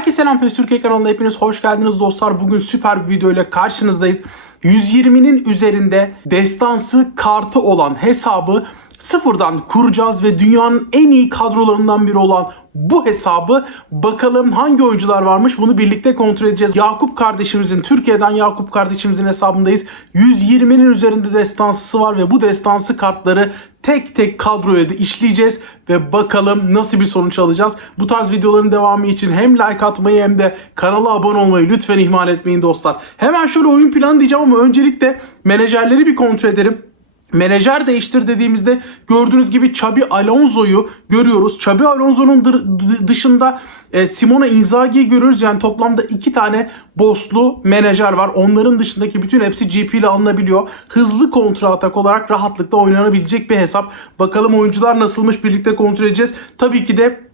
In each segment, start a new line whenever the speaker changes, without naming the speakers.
Herkese selam PES Türkiye kanalına hepiniz hoş geldiniz dostlar. Bugün süper bir video ile karşınızdayız. 120'nin üzerinde destansı kartı olan hesabı sıfırdan kuracağız ve dünyanın en iyi kadrolarından biri olan bu hesabı bakalım hangi oyuncular varmış bunu birlikte kontrol edeceğiz. Yakup kardeşimizin Türkiye'den Yakup kardeşimizin hesabındayız. 120'nin üzerinde destansısı var ve bu destansı kartları tek tek kadroya da işleyeceğiz ve bakalım nasıl bir sonuç alacağız. Bu tarz videoların devamı için hem like atmayı hem de kanala abone olmayı lütfen ihmal etmeyin dostlar. Hemen şöyle oyun planı diyeceğim ama öncelikle menajerleri bir kontrol edelim. Menajer değiştir dediğimizde gördüğünüz gibi Xabi Alonso'yu görüyoruz. Xabi Alonso'nun dışında e, Simone Inzaghi'yi görüyoruz. Yani toplamda iki tane bosslu menajer var. Onların dışındaki bütün hepsi GP ile alınabiliyor. Hızlı kontra atak olarak rahatlıkla oynanabilecek bir hesap. Bakalım oyuncular nasılmış birlikte kontrol edeceğiz. Tabii ki de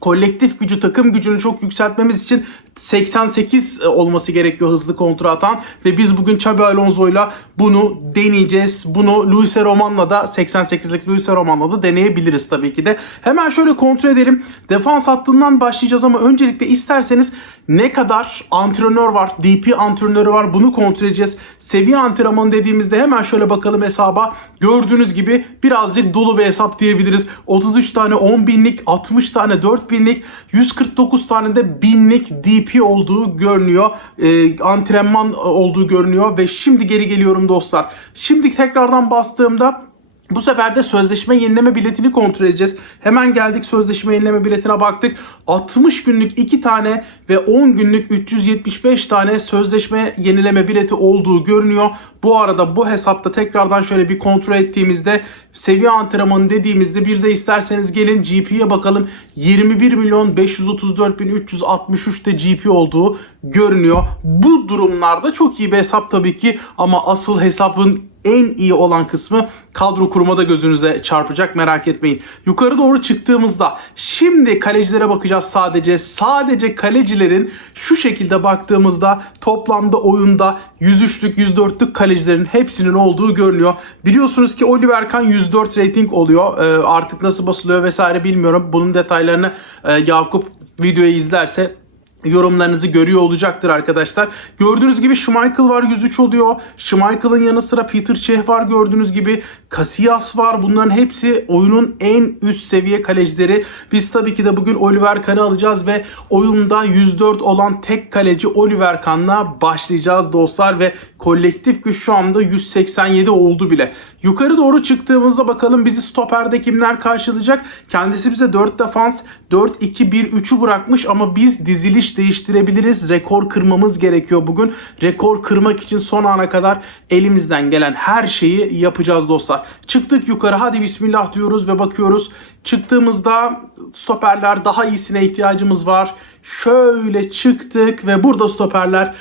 kolektif gücü, takım gücünü çok yükseltmemiz için 88 olması gerekiyor hızlı kontra atan ve biz bugün Xabi Alonso'yla bunu deneyeceğiz. Bunu Luis Roman'la da 88'lik Luis Roman'la da deneyebiliriz tabii ki de. Hemen şöyle kontrol edelim. Defans hattından başlayacağız ama öncelikle isterseniz ne kadar antrenör var, DP antrenörü var bunu kontrol edeceğiz. Seviye antrenmanı dediğimizde hemen şöyle bakalım hesaba. Gördüğünüz gibi birazcık dolu bir hesap diyebiliriz. 33 tane 10 binlik, 60 tane 4 binlik, 149 tane de binlik DP olduğu görünüyor. Ee, antrenman olduğu görünüyor ve şimdi geri geliyorum dostlar. Şimdi tekrardan bastığımda bu sefer de sözleşme yenileme biletini kontrol edeceğiz. Hemen geldik sözleşme yenileme biletine baktık. 60 günlük 2 tane ve 10 günlük 375 tane sözleşme yenileme bileti olduğu görünüyor. Bu arada bu hesapta tekrardan şöyle bir kontrol ettiğimizde seviye antrenmanı dediğimizde bir de isterseniz gelin GP'ye bakalım. 21 milyon 534 bin 363'te GP olduğu görünüyor. Bu durumlarda çok iyi bir hesap tabii ki ama asıl hesabın en iyi olan kısmı kadro kurmada gözünüze çarpacak merak etmeyin. Yukarı doğru çıktığımızda şimdi kalecilere bakacağız sadece. Sadece kalecilerin şu şekilde baktığımızda toplamda oyunda 103'lük 104'lük kalecilerin hepsinin olduğu görünüyor. Biliyorsunuz ki Oliver Kahn 104 rating oluyor. Ee, artık nasıl basılıyor vesaire bilmiyorum. Bunun detaylarını e, Yakup videoyu izlerse yorumlarınızı görüyor olacaktır arkadaşlar. Gördüğünüz gibi Schmeichel var 103 oluyor. Schmeichel'ın yanı sıra Peter Cech var gördüğünüz gibi. Casillas var. Bunların hepsi oyunun en üst seviye kalecileri. Biz tabii ki de bugün Oliver Kahn'ı alacağız ve oyunda 104 olan tek kaleci Oliver Kahn'la başlayacağız dostlar ve kolektif güç şu anda 187 oldu bile. Yukarı doğru çıktığımızda bakalım bizi stoperde kimler karşılayacak? Kendisi bize 4 defans 4-2-1-3'ü bırakmış ama biz diziliş değiştirebiliriz. Rekor kırmamız gerekiyor bugün. Rekor kırmak için son ana kadar elimizden gelen her şeyi yapacağız dostlar. Çıktık yukarı hadi bismillah diyoruz ve bakıyoruz. Çıktığımızda stoperler daha iyisine ihtiyacımız var. Şöyle çıktık ve burada stoperler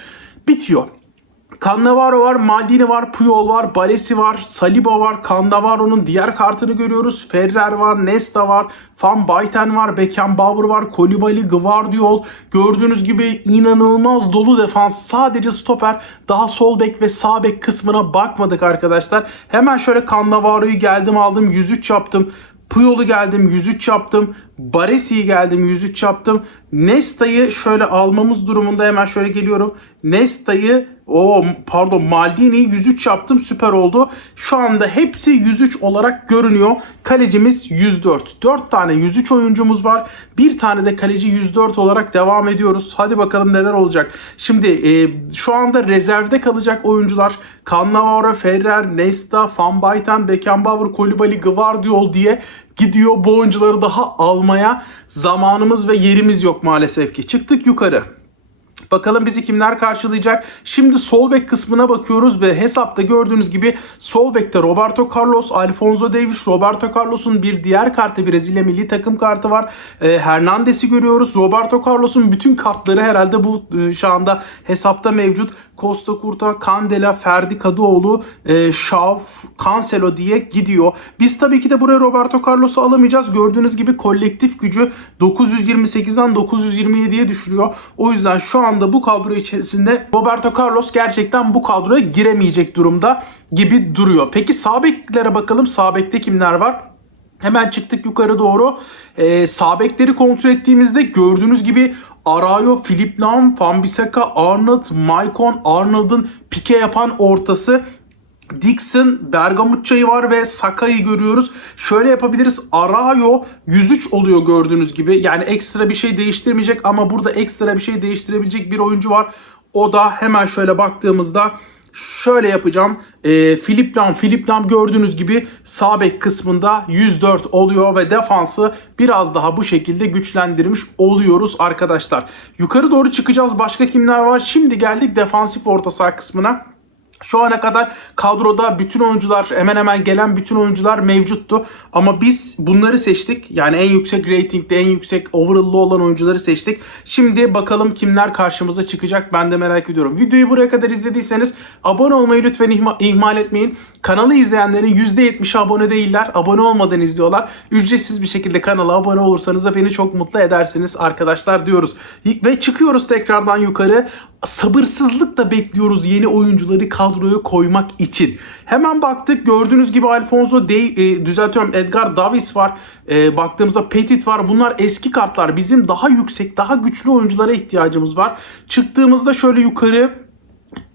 bitiyor. Cannavaro var, Maldini var, Puyol var, Baresi var, Saliba var, Cannavaro'nun diğer kartını görüyoruz. Ferrer var, Nesta var, Van Bayten var, Beckenbauer var, Kolibali, Gvardiol. Gördüğünüz gibi inanılmaz dolu defans. Sadece stoper, daha sol bek ve sağ bek kısmına bakmadık arkadaşlar. Hemen şöyle Cannavaro'yu geldim aldım, 103 yaptım. Puyol'u geldim 103 yaptım. Baresi'yi geldim 103 yaptım. Nesta'yı şöyle almamız durumunda hemen şöyle geliyorum. Nesta'yı o pardon Maldini'yi 103 yaptım süper oldu. Şu anda hepsi 103 olarak görünüyor. Kalecimiz 104. 4 tane 103 oyuncumuz var. Bir tane de kaleci 104 olarak devam ediyoruz. Hadi bakalım neler olacak. Şimdi e, şu anda rezervde kalacak oyuncular Cannavaro, Ferrer, Nesta, Van Bayten, Beckenbauer, Kolibali, Gvardiol diye gidiyor. Bu oyuncuları daha almaya zamanımız ve yerimiz yok maalesef ki. Çıktık yukarı. Bakalım bizi kimler karşılayacak? Şimdi sol bek kısmına bakıyoruz ve hesapta gördüğünüz gibi sol bekte Roberto Carlos, Alfonso Davies, Roberto Carlos'un bir diğer kartı Brezilya milli takım kartı var. E, Hernandez'i görüyoruz. Roberto Carlos'un bütün kartları herhalde bu e, şu anda hesapta mevcut. Costa Curta, Candela, Ferdi Kadıoğlu, e, Şav, Cancelo diye gidiyor. Biz tabii ki de buraya Roberto Carlos'u alamayacağız. Gördüğünüz gibi kolektif gücü 928'den 927'ye düşürüyor. O yüzden şu anda bu kadro içerisinde Roberto Carlos gerçekten bu kadroya giremeyecek durumda gibi duruyor. Peki sağ bakalım. Sağ bekte kimler var? Hemen çıktık yukarı doğru. Ee, sağ kontrol ettiğimizde gördüğünüz gibi Arayo, Filip Lam, Fambisaka, Arnold, Maicon, Arnold'un pike yapan ortası. Dixon, Bergamot çayı var ve Saka'yı görüyoruz. Şöyle yapabiliriz. Arayo 103 oluyor gördüğünüz gibi. Yani ekstra bir şey değiştirmeyecek ama burada ekstra bir şey değiştirebilecek bir oyuncu var. O da hemen şöyle baktığımızda şöyle yapacağım. Ee, Filip Lam, Filip Lam gördüğünüz gibi sağ bek kısmında 104 oluyor ve defansı biraz daha bu şekilde güçlendirmiş oluyoruz arkadaşlar. Yukarı doğru çıkacağız. Başka kimler var? Şimdi geldik defansif orta saha kısmına. Şu ana kadar kadroda bütün oyuncular hemen hemen gelen bütün oyuncular mevcuttu. Ama biz bunları seçtik. Yani en yüksek ratingde en yüksek overall'lı olan oyuncuları seçtik. Şimdi bakalım kimler karşımıza çıkacak ben de merak ediyorum. Videoyu buraya kadar izlediyseniz abone olmayı lütfen ihma- ihmal etmeyin. Kanalı izleyenlerin %70'i abone değiller. Abone olmadan izliyorlar. Ücretsiz bir şekilde kanala abone olursanız da beni çok mutlu edersiniz arkadaşlar diyoruz. Ve çıkıyoruz tekrardan yukarı sabırsızlıkla bekliyoruz yeni oyuncuları kadroya koymak için. Hemen baktık gördüğünüz gibi Alfonso De e, düzeltiyorum Edgar Davis var. E, baktığımızda Petit var. Bunlar eski kartlar. Bizim daha yüksek, daha güçlü oyunculara ihtiyacımız var. Çıktığımızda şöyle yukarı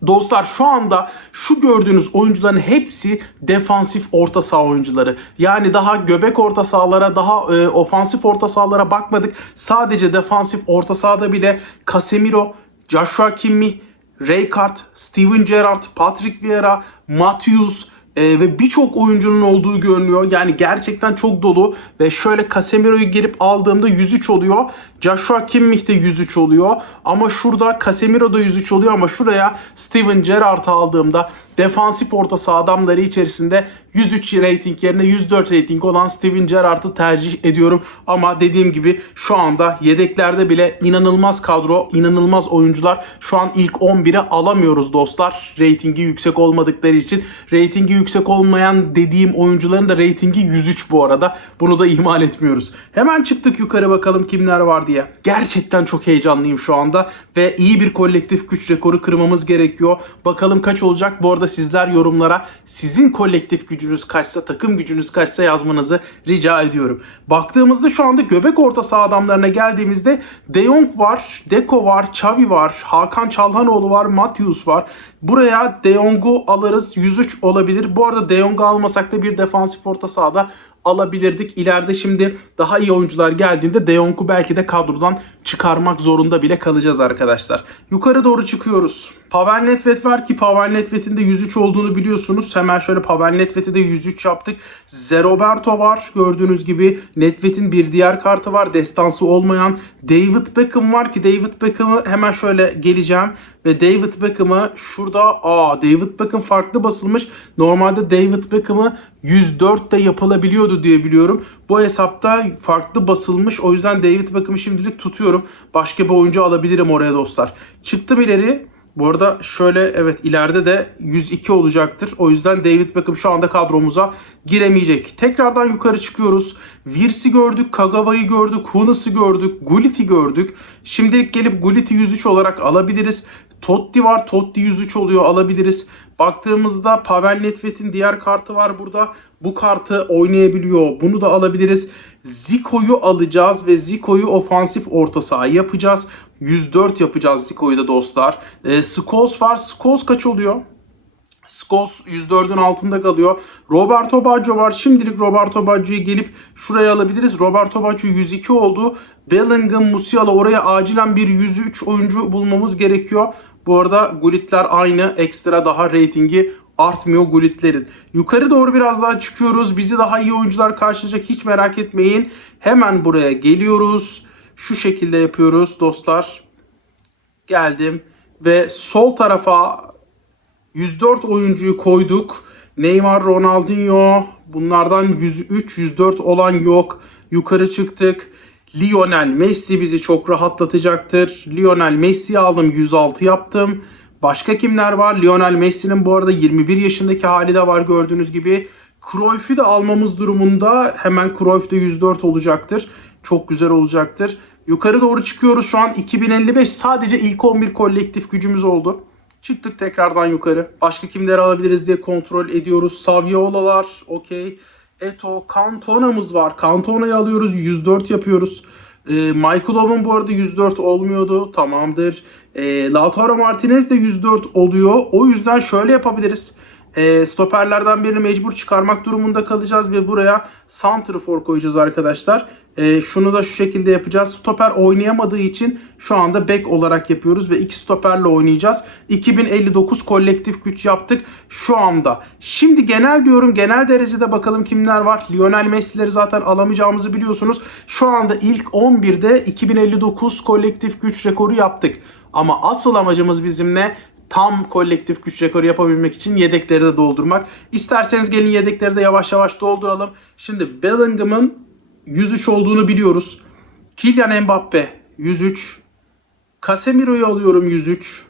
Dostlar şu anda şu gördüğünüz oyuncuların hepsi defansif orta saha oyuncuları. Yani daha göbek orta sahalara, daha e, ofansif orta sahalara bakmadık. Sadece defansif orta sahada bile Casemiro, Joshua Kimmich, Rijkaard, Steven Gerrard, Patrick Vieira, Matthews e, ve birçok oyuncunun olduğu görünüyor. Yani gerçekten çok dolu ve şöyle Casemiro'yu girip aldığımda 103 oluyor. Joshua Kimmich de 103 oluyor. Ama şurada Casemiro da 103 oluyor ama şuraya Steven Gerrard'ı aldığımda defansif orta saha adamları içerisinde 103 rating yerine 104 rating olan Steven Gerrard'ı tercih ediyorum. Ama dediğim gibi şu anda yedeklerde bile inanılmaz kadro, inanılmaz oyuncular. Şu an ilk 11'e alamıyoruz dostlar. Ratingi yüksek olmadıkları için. Ratingi yüksek olmayan dediğim oyuncuların da ratingi 103 bu arada. Bunu da ihmal etmiyoruz. Hemen çıktık yukarı bakalım kimler var diye. Gerçekten çok heyecanlıyım şu anda ve iyi bir kolektif güç rekoru kırmamız gerekiyor. Bakalım kaç olacak? Bu arada sizler yorumlara sizin kolektif gücünüz kaçsa, takım gücünüz kaçsa yazmanızı rica ediyorum. Baktığımızda şu anda göbek orta saha adamlarına geldiğimizde De Jong var, Deko var, Xavi var, Hakan Çalhanoğlu var, Matthews var. Buraya De Jong'u alırız. 103 olabilir. Bu arada De Jong'u almasak da bir defansif orta sahada alabilirdik. İleride şimdi daha iyi oyuncular geldiğinde De Jong'u belki de kadrodan çıkarmak zorunda bile kalacağız arkadaşlar. Yukarı doğru çıkıyoruz. Pavel Nedved var ki Pavel Nedved'in de 103 olduğunu biliyorsunuz. Hemen şöyle Pavel Nedved'e de 103 yaptık. Zeroberto var gördüğünüz gibi. Nedved'in bir diğer kartı var. Destansı olmayan. David Beckham var ki David Beckham'ı hemen şöyle geleceğim. Ve David Beckham'ı şurada aa David Beckham farklı basılmış. Normalde David Beckham'ı 104 de yapılabiliyordu diye biliyorum. Bu hesapta farklı basılmış. O yüzden David Beckham'ı şimdilik tutuyorum. Başka bir oyuncu alabilirim oraya dostlar. Çıktım ileri. Bu arada şöyle evet ileride de 102 olacaktır. O yüzden David Beckham şu anda kadromuza giremeyecek. Tekrardan yukarı çıkıyoruz. Virs'i gördük, Kagawa'yı gördük, Hunas'ı gördük, Gullit'i gördük. Şimdilik gelip Gullit'i 103 olarak alabiliriz. Totti var. Totti 103 oluyor alabiliriz. Baktığımızda Pavel Nedved'in diğer kartı var burada. Bu kartı oynayabiliyor. Bunu da alabiliriz. Zico'yu alacağız ve Zico'yu ofansif orta saha yapacağız. 104 yapacağız Zico'yu da dostlar. E, Scholes var. Scholes kaç oluyor? Scholes 104'ün altında kalıyor. Roberto Baggio var. Şimdilik Roberto Baggio'yu gelip şuraya alabiliriz. Roberto Baggio 102 oldu. Bellingham, Musiala oraya acilen bir 103 oyuncu bulmamız gerekiyor. Bu arada Gullit'ler aynı. Ekstra daha reytingi artmıyor Gullit'lerin. Yukarı doğru biraz daha çıkıyoruz. Bizi daha iyi oyuncular karşılayacak. Hiç merak etmeyin. Hemen buraya geliyoruz. Şu şekilde yapıyoruz dostlar. Geldim. Ve sol tarafa 104 oyuncuyu koyduk. Neymar, Ronaldinho bunlardan 103, 104 olan yok. Yukarı çıktık. Lionel Messi bizi çok rahatlatacaktır. Lionel Messi'yi aldım 106 yaptım. Başka kimler var? Lionel Messi'nin bu arada 21 yaşındaki hali de var gördüğünüz gibi. Cruyff'u da almamız durumunda hemen Cruyff de 104 olacaktır. Çok güzel olacaktır. Yukarı doğru çıkıyoruz şu an 2055 sadece ilk 11 kolektif gücümüz oldu. Çıktık tekrardan yukarı. Başka kimleri alabiliriz diye kontrol ediyoruz. Saviola'lar okey. Eto, Cantona'mız var. Cantona'yı alıyoruz. 104 yapıyoruz. Ee, Michael Owen bu arada 104 olmuyordu. Tamamdır. Ee, Lautaro Martinez de 104 oluyor. O yüzden şöyle yapabiliriz. Ee, stoperlerden birini mecbur çıkarmak durumunda kalacağız ve buraya Santrfor koyacağız arkadaşlar. Ee, şunu da şu şekilde yapacağız. Stoper oynayamadığı için şu anda bek olarak yapıyoruz ve iki stoperle oynayacağız. 2059 kolektif güç yaptık şu anda. Şimdi genel diyorum genel derecede bakalım kimler var. Lionel Messi'leri zaten alamayacağımızı biliyorsunuz. Şu anda ilk 11'de 2059 kolektif güç rekoru yaptık. Ama asıl amacımız bizim ne? Tam kolektif güç rekoru yapabilmek için yedekleri de doldurmak. İsterseniz gelin yedekleri de yavaş yavaş dolduralım. Şimdi Bellingham'ın 103 olduğunu biliyoruz. Kylian Mbappe 103. Casemiro'yu alıyorum 103.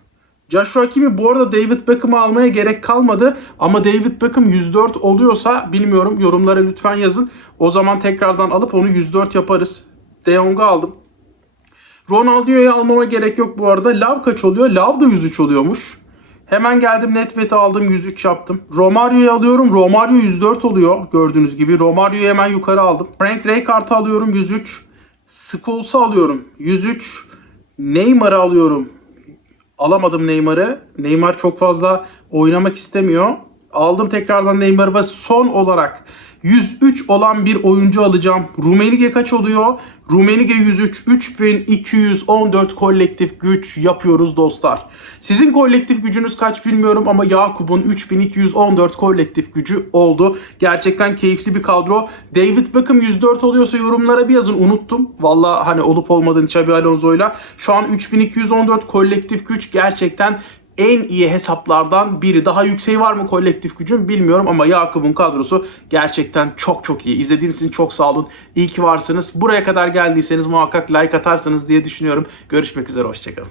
Joshua Kimi bu arada David Beckham'ı almaya gerek kalmadı. Ama David Beckham 104 oluyorsa bilmiyorum yorumlara lütfen yazın. O zaman tekrardan alıp onu 104 yaparız. De Jong'u aldım. Ronaldinho'yu almama gerek yok bu arada. Lav kaç oluyor? Lav da 103 oluyormuş. Hemen geldim Netvet'i aldım 103 yaptım. Romario'yu alıyorum. Romario 104 oluyor gördüğünüz gibi. Romario'yu hemen yukarı aldım. Frank Rijkaard'ı alıyorum 103. Scholes'u alıyorum 103. Neymar'ı alıyorum. Alamadım Neymar'ı. Neymar çok fazla oynamak istemiyor. Aldım tekrardan Neymar'ı ve son olarak 103 olan bir oyuncu alacağım. Rumenige kaç oluyor? Rumenige 103. 3214 kolektif güç yapıyoruz dostlar. Sizin kolektif gücünüz kaç bilmiyorum ama Yakup'un 3214 kolektif gücü oldu. Gerçekten keyifli bir kadro. David Beckham 104 oluyorsa yorumlara bir yazın unuttum. Valla hani olup olmadığını Xabi Alonso'yla. Şu an 3214 kolektif güç gerçekten en iyi hesaplardan biri. Daha yükseği var mı kolektif gücün bilmiyorum ama Yakup'un kadrosu gerçekten çok çok iyi. İzlediğiniz için çok sağ olun. İyi ki varsınız. Buraya kadar geldiyseniz muhakkak like atarsınız diye düşünüyorum. Görüşmek üzere. Hoşçakalın.